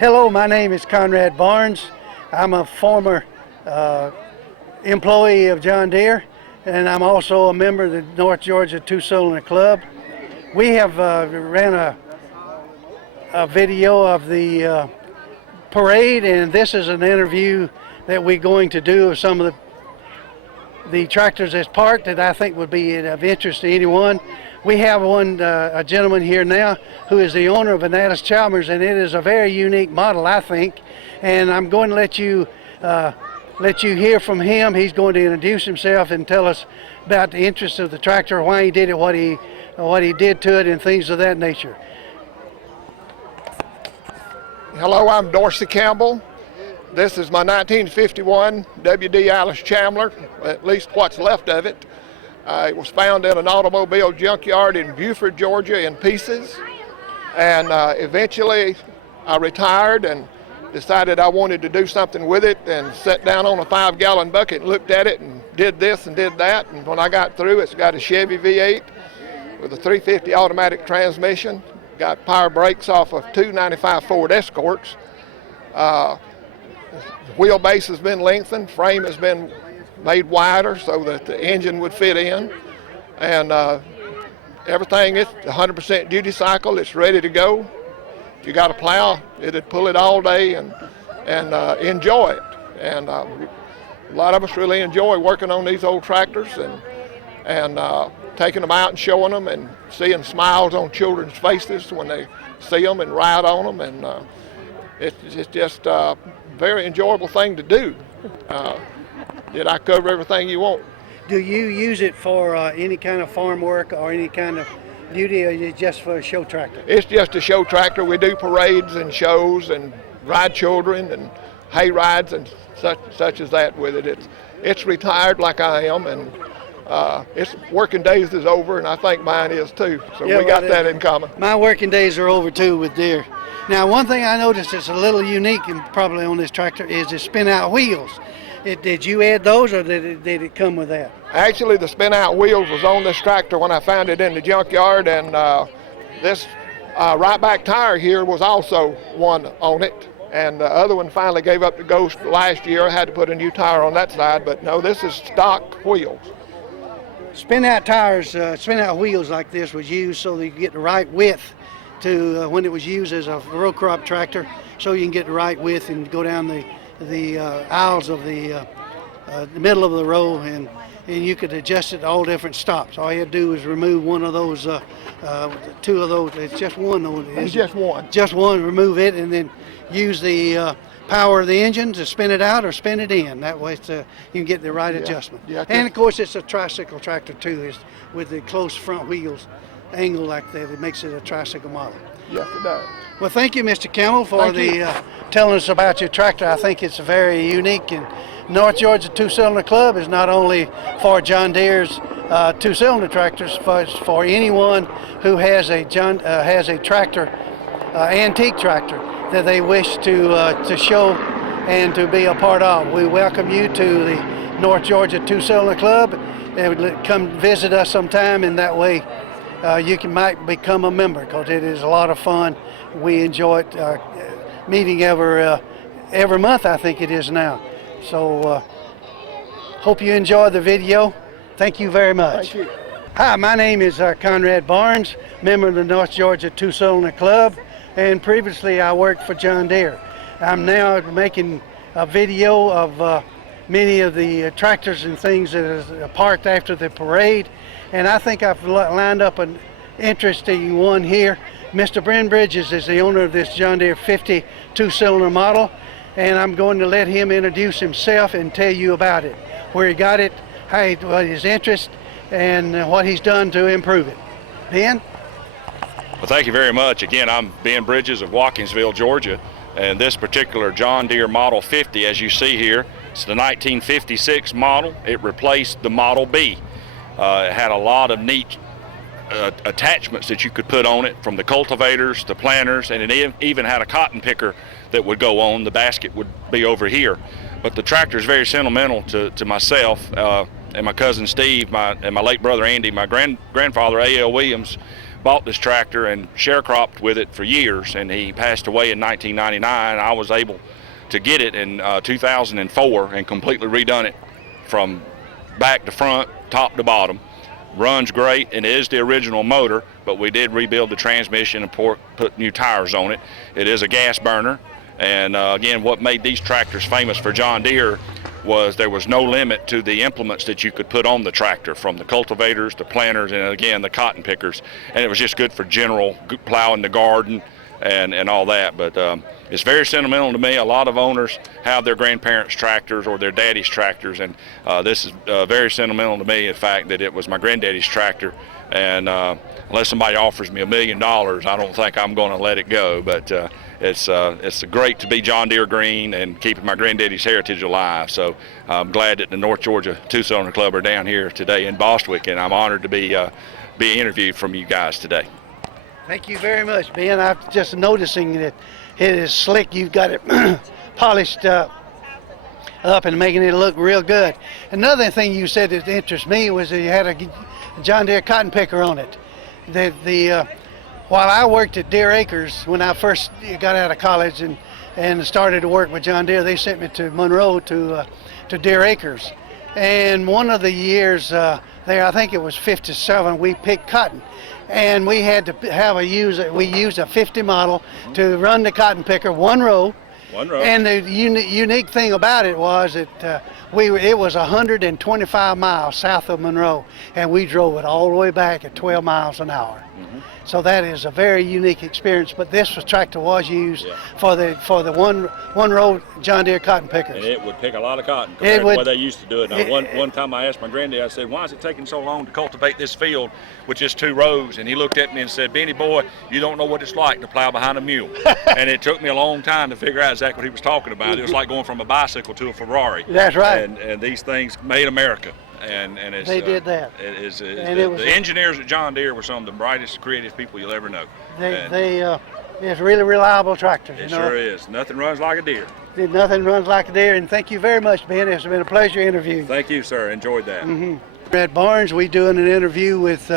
Hello, my name is Conrad Barnes. I'm a former employee of John Deere, and I'm also a member of the North Georgia Two-Cylinder Club. We have ran a video of the parade, and this is an interview that we're going to do of some of the tractors that's parked that I think would be of interest to anyone. We have a gentleman here now who is the owner of Anatus Chalmers, and it is a very unique model, I think. And I'm going to let you hear from him. He's going to introduce himself and tell us about the interest of the tractor, why he did it, what he did to it, and things of that nature. Hello, I'm Dorsey Campbell. This is my 1951 W.D. Alice Chandler, at least what's left of it. It was found in an automobile junkyard in Beaufort, Georgia in pieces. And eventually I retired and decided I wanted to do something with it, and sat down on a 5-gallon bucket and looked at it and did this and did that. And when I got through, it's got a Chevy V8 with a 350 automatic transmission, got power brakes off of 295 Ford Escorts. The wheelbase has been lengthened, frame has been made wider so that the engine would fit in, and everything, it's 100% duty cycle, it's ready to go. If you got a plow, it'd pull it all day and enjoy it. And a lot of us really enjoy working on these old tractors and taking them out and showing them and seeing smiles on children's faces when they see them and ride on them, and it's just a very enjoyable thing to do. Did I cover everything you want? Do you use it for any kind of farm work or any kind of duty, or is it just for a show tractor? It's just a show tractor. We do parades and shows and ride children and hay rides and such as that with it. It's retired like I am, and its working days is over, and I think mine is too. So yeah, we got that in common. My working days are over too with Deere. Now, one thing I noticed that's a little unique and probably on this tractor is the spin-out wheels. Did you add those, or did it come with that? Actually, the spin-out wheels was on this tractor when I found it in the junkyard, and this right back tire here was also one on it. And the other one finally gave up the ghost last year. I had to put a new tire on that side, but no, this is stock wheels. Spin-out tires, spin-out wheels like this was used so that you get the right width to when it was used as a row crop tractor, so you can get the right width and go down the aisles of the middle of the row, and you could adjust it to all different stops. All you had to do is remove one of those, two of those. It's just one though. It's just one. Just one. Remove it and then use the power of the engine to spin it out or spin it in. That way you can get the right adjustment. Yeah, and of course it's a tricycle tractor too, with the close front wheels angle like that. It makes it a tricycle model. Yes, it does. Well, thank you, Mr. Campbell, for telling us about your tractor. I think it's very unique, and North Georgia Two-Cylinder Club is not only for John Deere's two-cylinder tractors, but for anyone who has a tractor, antique tractor that they wish to show and to be a part of. We welcome you to the North Georgia Two-Cylinder Club, and come visit us sometime, and that way you might become a member, because it is a lot of fun. We enjoy it, meeting every month, I think it is now. So hope you enjoy the video. Thank you very much. Thank you. Hi, my name is Conrad Barnes, member of the North Georgia Two-Cylinder Club, and previously I worked for John Deere. I'm now making a video of many of the tractors and things that are parked after the parade, and I think I've lined up an interesting one here. Mr. Bryn Bridges is the owner of this John Deere 50 two-cylinder model, and I'm going to let him introduce himself and tell you about it, where he got it, what his interest, and what he's done to improve it. Ben? Well, thank you very much. Again, I'm Ben Bridges of Watkinsville, Georgia, and this particular John Deere Model 50, as you see here, it's the 1956 model. It replaced the Model B. It had a lot of neat attachments that you could put on it, from the cultivators, the planters, and it even had a cotton picker that would go on. The basket would be over here. But the tractor is very sentimental to myself and my cousin Steve, and my late brother Andy. My grandfather A.L. Williams bought this tractor and sharecropped with it for years, and he passed away in 1999. I was able to get it in 2004 and completely redone it from back to front, top to bottom. Runs great, and it is the original motor, but we did rebuild the transmission and put new tires on it. It is a gas burner, and again, what made these tractors famous for John Deere was there was no limit to the implements that you could put on the tractor, from the cultivators, the planters, and again, the cotton pickers. And it was just good for general plowing the garden and all that. But it's very sentimental to me. A lot of owners have their grandparents' tractors or their daddy's tractors, and this is very sentimental to me, in fact, that it was my granddaddy's tractor. And unless somebody offers me $1 million, I don't think I'm going to let it go. But it's great to be John Deere green and keeping my granddaddy's heritage alive. So I'm glad that the North Georgia Two-Cylinder Club are down here today in Bostwick, and I'm honored to be interviewed from you guys today. Thank you very much, Ben. I'm just noticing that it is slick. You've got it polished up and making it look real good. Another thing you said that interests me was that you had a John Deere cotton picker on it. While I worked at Deere Acres, when I first got out of college and started to work with John Deere, they sent me to Monroe to Deere Acres. And one of the years there, I think it was 57, we picked cotton. And we had to we used a 50 model to run the cotton picker one row. And the unique thing about it was that it was 125 miles south of Monroe, and we drove it all the way back at 12 miles an hour. So that is a very unique experience. But this tractor was used for the one row John Deere cotton pickers. And it would pick a lot of cotton compared to what they used to do it. Now, one time I asked my granddad, I said, "Why is it taking so long to cultivate this field with just 2 rows?" And he looked at me and said, "Benny boy, you don't know what it's like to plow behind a mule." And it took me a long time to figure out exactly what he was talking about. It was like going from a bicycle to a Ferrari. That's right. And these things made America. And it's, they did that. The engineers at John Deere were some of the brightest, creative people you'll ever know. It's really reliable tractors. It sure is. Nothing runs like a Deere. Nothing runs like a Deere. And thank you very much, Ben. It's been a pleasure interviewing. Thank you, sir. Enjoyed that. Conrad Barnes, we're doing an interview with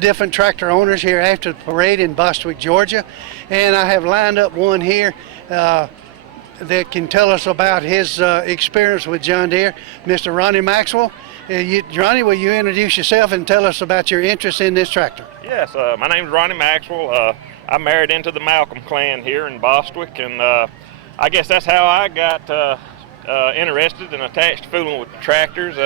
different tractor owners here after the parade in Bostwick, Georgia. And I have lined up one here that can tell us about his experience with John Deere, Mr. Ronnie Maxwell. Ronnie, will you introduce yourself and tell us about your interest in this tractor? Yes, my name is Ronnie Maxwell. I married into the Malcolm clan here in Bostwick, and I guess that's how I got interested and attached to fooling with tractors,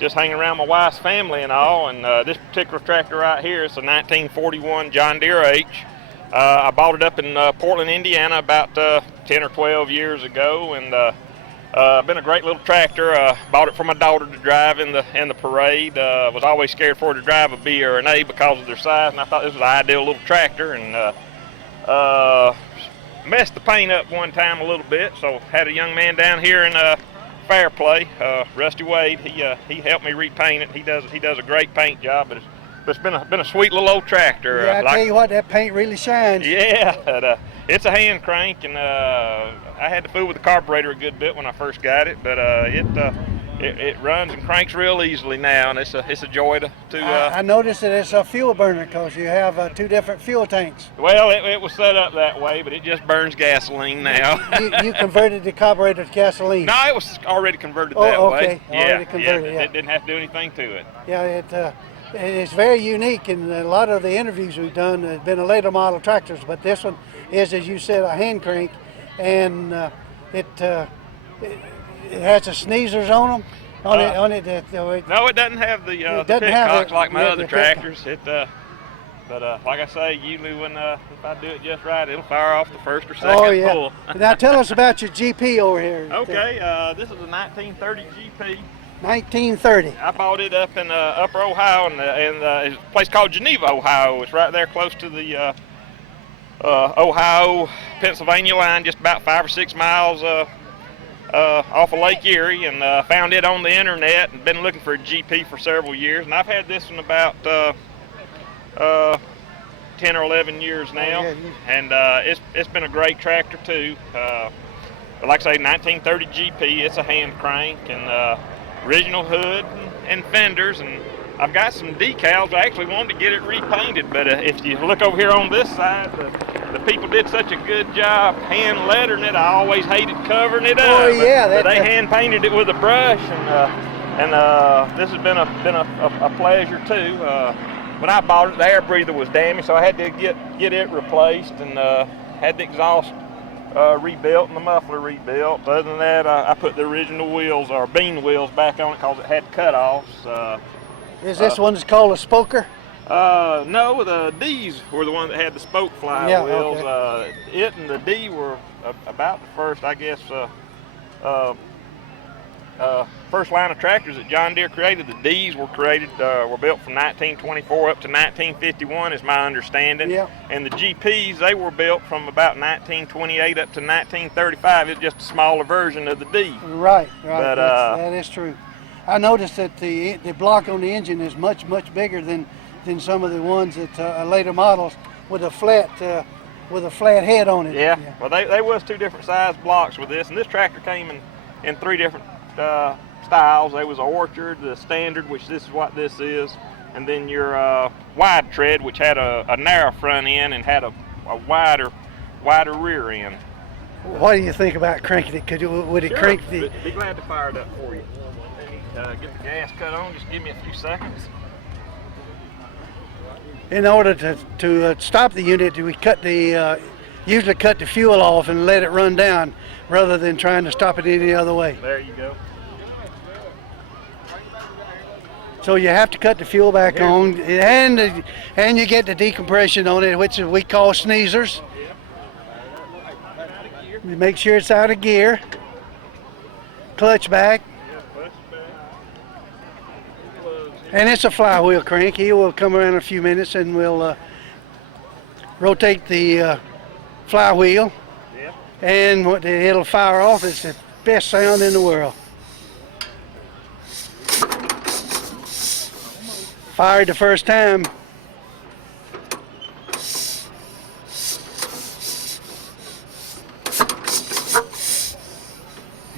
just hanging around my wife's family and all. And this particular tractor right here is a 1941 John Deere H. I bought it up in Portland, Indiana about 10 or 12 years ago, and been a great little tractor. Bought it for my daughter to drive in the parade. Was always scared for her to drive a B or an A because of their size, and I thought this was an ideal little tractor. And messed the paint up one time a little bit, so had a young man down here in Fairplay, Rusty Wade. He helped me repaint it. He does a great paint job, but it's been a sweet little old tractor. Yeah, I tell you what, that paint really shines. Yeah, it's a hand crank, and I had to fool with the carburetor a good bit when I first got it, but it runs and cranks real easily now, and it's a joy to. I noticed that it's a fuel burner because you have 2 different fuel tanks. Well, it was set up that way, but it just burns gasoline now. you converted the carburetor to gasoline? No, it was already converted that way. Already converted. It didn't have to do anything to it. Yeah, it's very unique, and a lot of the interviews we've done have been a later model tractors, but this one is, as you said, a hand crank, and it has the sneezers on them. No, it doesn't have the pitcocks like my other tractors. But like I say, usually if I do it just right, it'll fire off the first or second pull. Now tell us about your GP over here. Okay, this is a 1930 GP. 1930. I bought it up in Upper Ohio, in a place called Geneva, Ohio. It's right there close to the Ohio-Pennsylvania line, just about 5 or 6 miles off of Lake Erie, and found it on the internet and been looking for a GP for several years. And I've had this one about 10 or 11 years now, and it's been a great tractor too. But like I say, 1930 GP, it's a hand crank, and original hood and fenders, and I've got some decals. I actually wanted to get it repainted, but if you look over here on this side, the people did such a good job hand lettering it. I always hated covering it up. Oh yeah, but they hand painted it with a brush, and this has been a pleasure too. When I bought it, the air breather was damaged, so I had to get it replaced, and had the exhaust rebuilt and the muffler rebuilt. Other than that, I put the original wheels, or bean wheels, back on it because it had cutoffs. Is this one that's called a spoker? No, the D's were the one that had the spoke fly wheels. Okay. It and the D were about the first, I guess, first line of tractors that John Deere created. The D's were built from 1924 up to 1951, is my understanding. Yeah. And the GPs, they were built from about 1928 up to 1935. It's just a smaller version of the D. Right. But, that is true. I noticed that the block on the engine is much bigger than some of the ones that later models with a flat head on it. Yeah. Well, they was two different size blocks with this, and this tractor came in three different styles. There was an orchard, the standard, which this is what this is, and then your wide tread, which had a narrow front end and had a wider rear end. What do you think about cranking it? Would it crank the? Be glad to fire it up for you. Get the gas cut on. Just give me a few seconds. In order to stop the unit, we usually cut the fuel off and let it run down, rather than trying to stop it any other way. There you go. So you have to cut the fuel back on, and you get the decompression on it, which we call sneezers. You make sure it's out of gear. Clutch back. And it's a flywheel crank. He will come around in a few minutes and we'll rotate the flywheel. Yep. And it'll fire off. It's the best sound in the world. Fired the first time.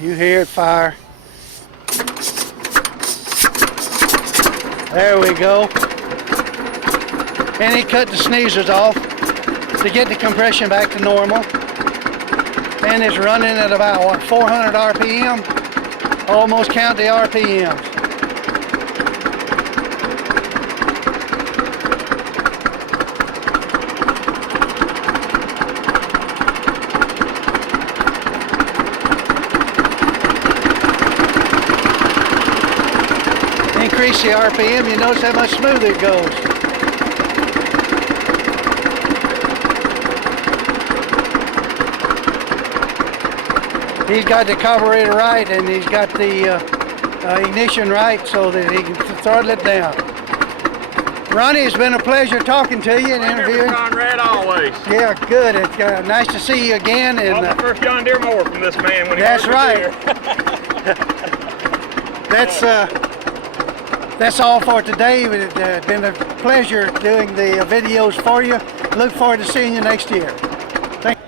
You hear it fire. There we go. And he cut the sneezers off to get the compression back to normal. And it's running at about, what, 400 RPM? Almost count the RPMs. Increase the RPM, you notice how much smoother it goes. He's got the carburetor right, and he's got the ignition right so that he can throttle it down. Ronnie, it's been a pleasure talking to you and interviewing. Conrad, always. Yeah, good. It's nice to see you again. And my first John Deere mower from this man when he that's right. That's all for today. It's been a pleasure doing the videos for you. Look forward to seeing you next year.